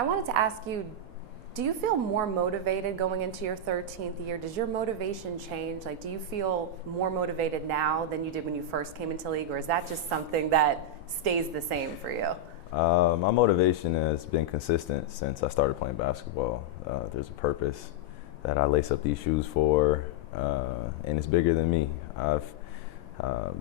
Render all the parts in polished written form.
I wanted to ask you, do you feel more motivated going into your 13th year? Does your motivation change? Like, do you feel more motivated now than you did when you first came into the league, or is that just something that stays the same for you? My motivation has been consistent since I started playing basketball. There's a purpose that I lace up these shoes for, and it's bigger than me. I've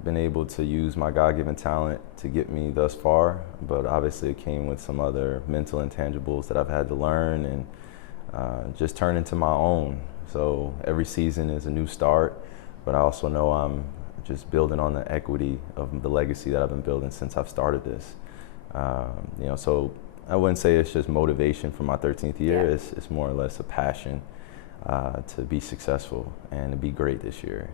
been able to use my God-given talent to get me thus far, but obviously it came with some other mental intangibles that I've had to learn and just turn into my own. So every season is a new start, but I also know I'm just building on the equity of the legacy that I've been building since I've started this. So I wouldn't say it's just motivation for my 13th year. Yeah. It's more or less a passion to be successful and to be great this year.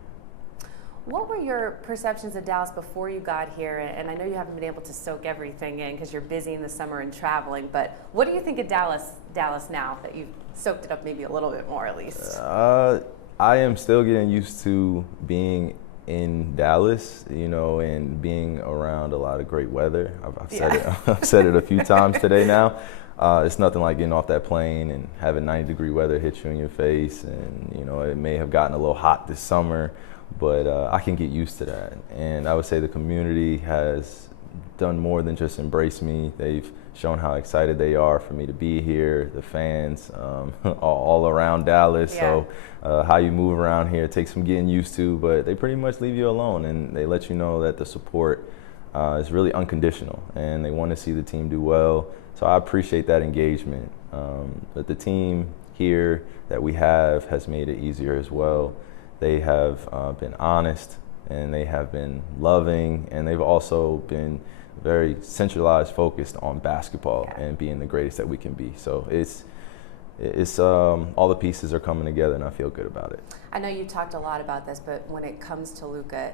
What were your perceptions of Dallas before you got here? And I know you haven't been able to soak everything in because you're busy in the summer and traveling, but what do you think of Dallas now that you've soaked it up maybe a little bit more at least? I am still getting used to being in Dallas, and being around a lot of great weather. I've said it a few times today now. It's nothing like getting off that plane and having 90-degree weather hit you in your face, and it may have gotten a little hot this summer, but I can get used to that. And I would say the community has done more than just embrace me. They've shown how excited they are for me to be here. The fans all around Dallas. Yeah. So how you move around here takes some getting used to, but they pretty much leave you alone, and they let you know that the support is really unconditional, and they want to see the team do well. So I appreciate that engagement. But the team here that we have has made it easier as well. They have been honest, and they have been loving, and they've also been very centralized, focused on basketball and being the greatest that we can be. So it's all the pieces are coming together, and I feel good about it. I know you talked a lot about this, but when it comes to Luka,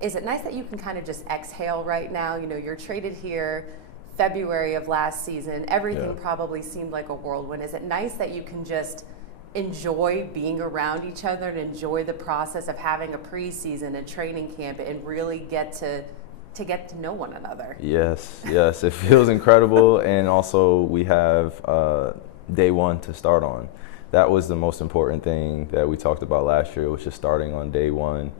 is it nice that you can kind of just exhale right now? You're traded here February of last season. Everything probably seemed like a whirlwind. Is it nice that you can just enjoy being around each other and enjoy the process of having a preseason and training camp and really get to get to know one another? Yes, it feels incredible, and also we have day one to start on. That was the most important thing that we talked about last year, was just starting on day one,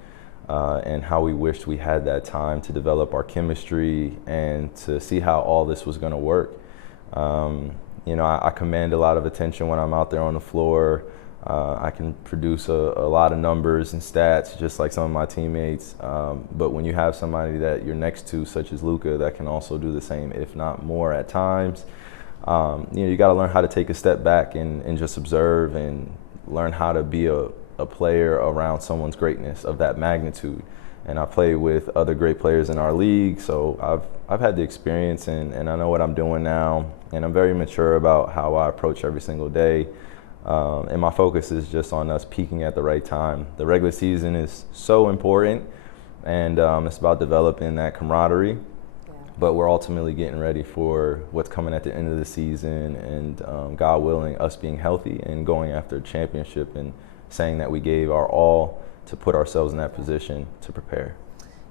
and how we wished we had that time to develop our chemistry and to see how all this was going to work. I command a lot of attention when I'm out there on the floor. I can produce a lot of numbers and stats just like some of my teammates. But when you have somebody that you're next to, such as Luka, that can also do the same, if not more at times, you got to learn how to take a step back and just observe and learn how to be a player around someone's greatness of that magnitude. And I play with other great players in our league, so I've had the experience, and I know what I'm doing now, and I'm very mature about how I approach every single day. And my focus is just on us peaking at the right time. The regular season is so important, and it's about developing that camaraderie. But we're ultimately getting ready for what's coming at the end of the season, and God willing, us being healthy and going after a championship and saying that we gave our all to put ourselves in that position to prepare.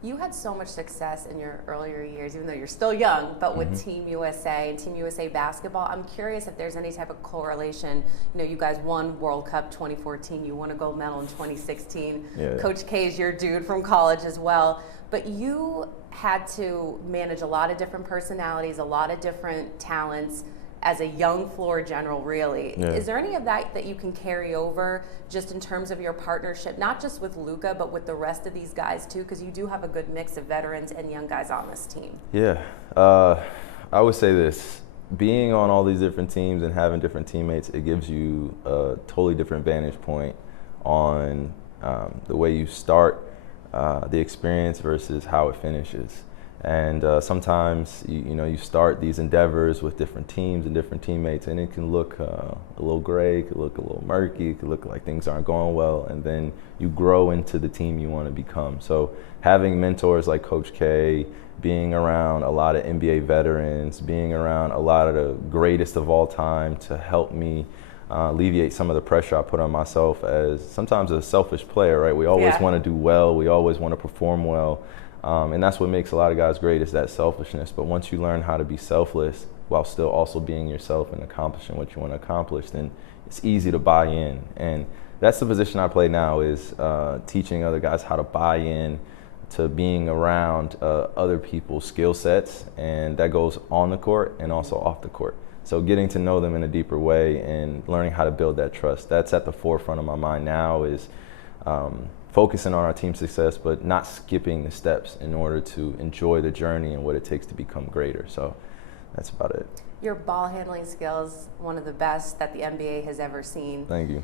You had so much success in your earlier years, even though you're still young, but with Team USA and Team USA basketball. I'm curious if there's any type of correlation. You guys won World Cup 2014. You won a gold medal in 2016. Yeah. Coach K is your dude from college as well. But you had to manage a lot of different personalities, a lot of different talents as a young floor general, really. Yeah. Is there any of that you can carry over just in terms of your partnership, not just with Luka, but with the rest of these guys too? Because you do have a good mix of veterans and young guys on this team. Yeah, I would say this. Being on all these different teams and having different teammates, it gives you a totally different vantage point on the way you start the experience versus how it finishes. And sometimes you start these endeavors with different teams and different teammates, and it can look a little gray, it could look a little murky, it could look like things aren't going well, and then you grow into the team you want to become. So having mentors like Coach K, being around a lot of NBA veterans, being around a lot of the greatest of all time to help me alleviate some of the pressure I put on myself as sometimes a selfish player, right? We always want to do well, we always want to perform well. And that's what makes a lot of guys great, is that selfishness. But once you learn how to be selfless while still also being yourself and accomplishing what you want to accomplish, then it's easy to buy in. And that's the position I play now, is teaching other guys how to buy in to being around other people's skill sets, and that goes on the court and also off the court. So getting to know them in a deeper way and learning how to build that trust, that's at the forefront of my mind now, is focusing on our team success, but not skipping the steps in order to enjoy the journey and what it takes to become greater. So that's about it. Your ball handling skills, one of the best that the NBA has ever seen. Thank you.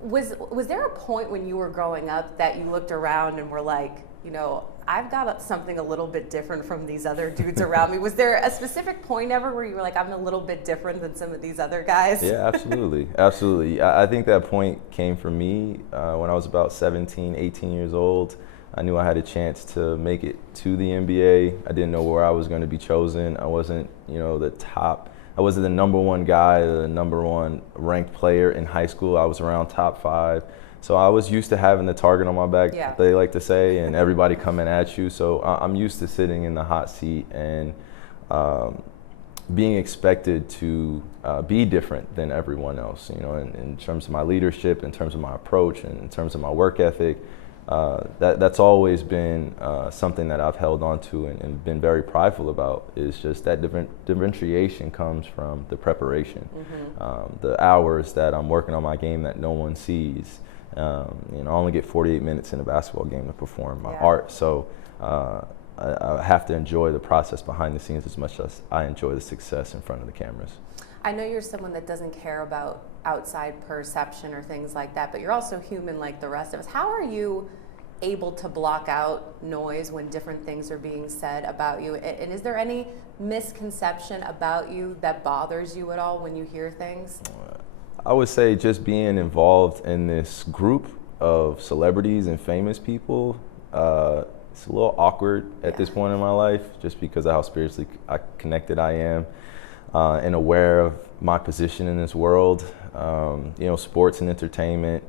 Was there a point when you were growing up that you looked around and were like, you know, I've got something a little bit different from these other dudes around me? Was there a specific point ever where you were like, I'm a little bit different than some of these other guys? Yeah, absolutely. Absolutely. I think that point came for me when I was about 17, 18 years old. I knew I had a chance to make it to the NBA. I didn't know where I was going to be chosen. I wasn't, you know, the top. I wasn't the number one guy, the number one ranked player in high school. I was around top 5. So I was used to having the target on my back, yeah, they like to say, and everybody coming at you. So I'm used to sitting in the hot seat and being expected to be different than everyone else, you know, in terms of my leadership, in terms of my approach, and in terms of my work ethic. That's always been something that I've held on to and been very prideful about, is just that differentiation comes from the preparation, the hours that I'm working on my game that no one sees. You know, I only get 48 minutes in a basketball game to perform my art, so I have to enjoy the process behind the scenes as much as I enjoy the success in front of the cameras. I know you're someone that doesn't care about outside perception or things like that, but you're also human like the rest of us. How are you able to block out noise when different things are being said about you? And is there any misconception about you that bothers you at all when you hear things? I would say just being involved in this group of celebrities and famous people, it's a little awkward at this point in my life, just because of how spiritually connected I am and aware of my position in this world. You know, sports and entertainment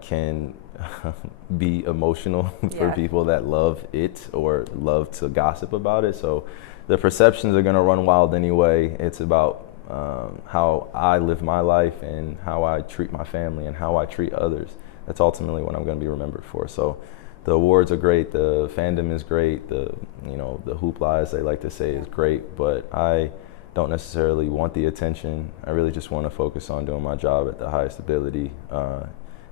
can be emotional for people that love it or love to gossip about it. So the perceptions are going to run wild anyway. It's about how I live my life and how I treat my family and how I treat others. That's ultimately what I'm going to be remembered for. So the awards are great, the fandom is great, the hoopla, as they like to say, is great, but I don't necessarily want the attention. I really just want to focus on doing my job at the highest ability.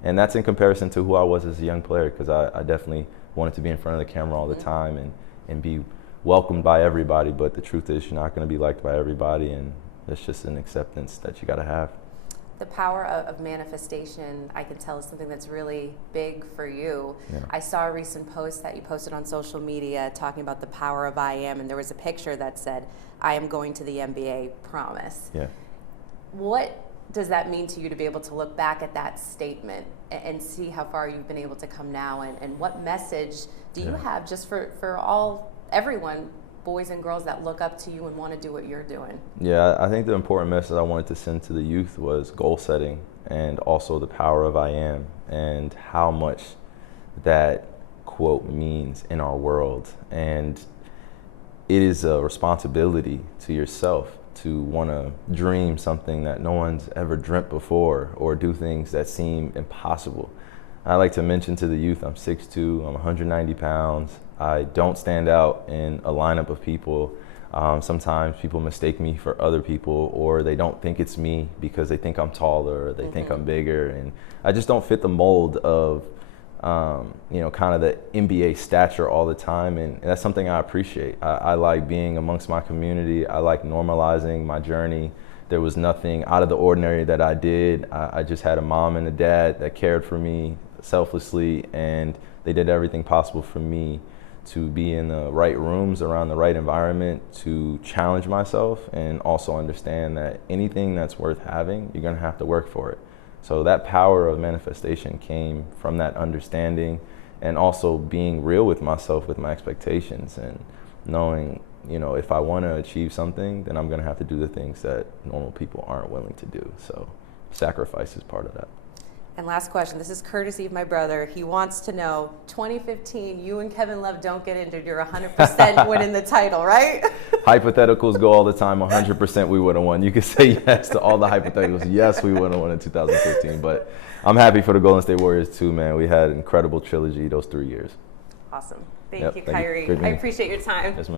And that's in comparison to who I was as a young player, because I definitely wanted to be in front of the camera all the time and be welcomed by everybody, but the truth is you're not going to be liked by everybody, and it's just an acceptance that you got to have. The power of manifestation, I can tell, is something that's really big for you. Yeah. I saw a recent post that you posted on social media talking about the power of I am, and there was a picture that said, I am going to the NBA, promise. Yeah. What does that mean to you to be able to look back at that statement and see how far you've been able to come now, and what message do you have just for everyone, boys and girls that look up to you and want to do what you're doing? Yeah, I think the important message I wanted to send to the youth was goal setting, and also the power of I am, and how much that quote means in our world. And it is a responsibility to yourself to want to dream something that no one's ever dreamt before, or do things that seem impossible. I like to mention to the youth, I'm 6'2", I'm 190 pounds. I don't stand out in a lineup of people. Sometimes people mistake me for other people, or they don't think it's me because they think I'm taller, or they think I'm bigger, and I just don't fit the mold of kind of the NBA stature all the time, and that's something I appreciate. I like being amongst my community. I like normalizing my journey. There was nothing out of the ordinary that I did. I just had a mom and a dad that cared for me selflessly, and they did everything possible for me to be in the right rooms, around the right environment, to challenge myself, and also understand that anything that's worth having, you're gonna have to work for it. So that power of manifestation came from that understanding, and also being real with myself, with my expectations, and knowing, if I want to achieve something, then I'm going to have to do the things that normal people aren't willing to do. So sacrifice is part of that. And last question, this is courtesy of my brother. He wants to know, 2015, you and Kevin Love don't get injured. You're 100% winning the title, right? Hypotheticals go all the time. 100% we would have won. You could say yes to all the hypotheticals. Yes, we would have won in 2015. But I'm happy for the Golden State Warriors too, man. We had an incredible trilogy those 3 years. Awesome. Thank you, Kyrie. Thank you. I appreciate your time. Yes, ma'am.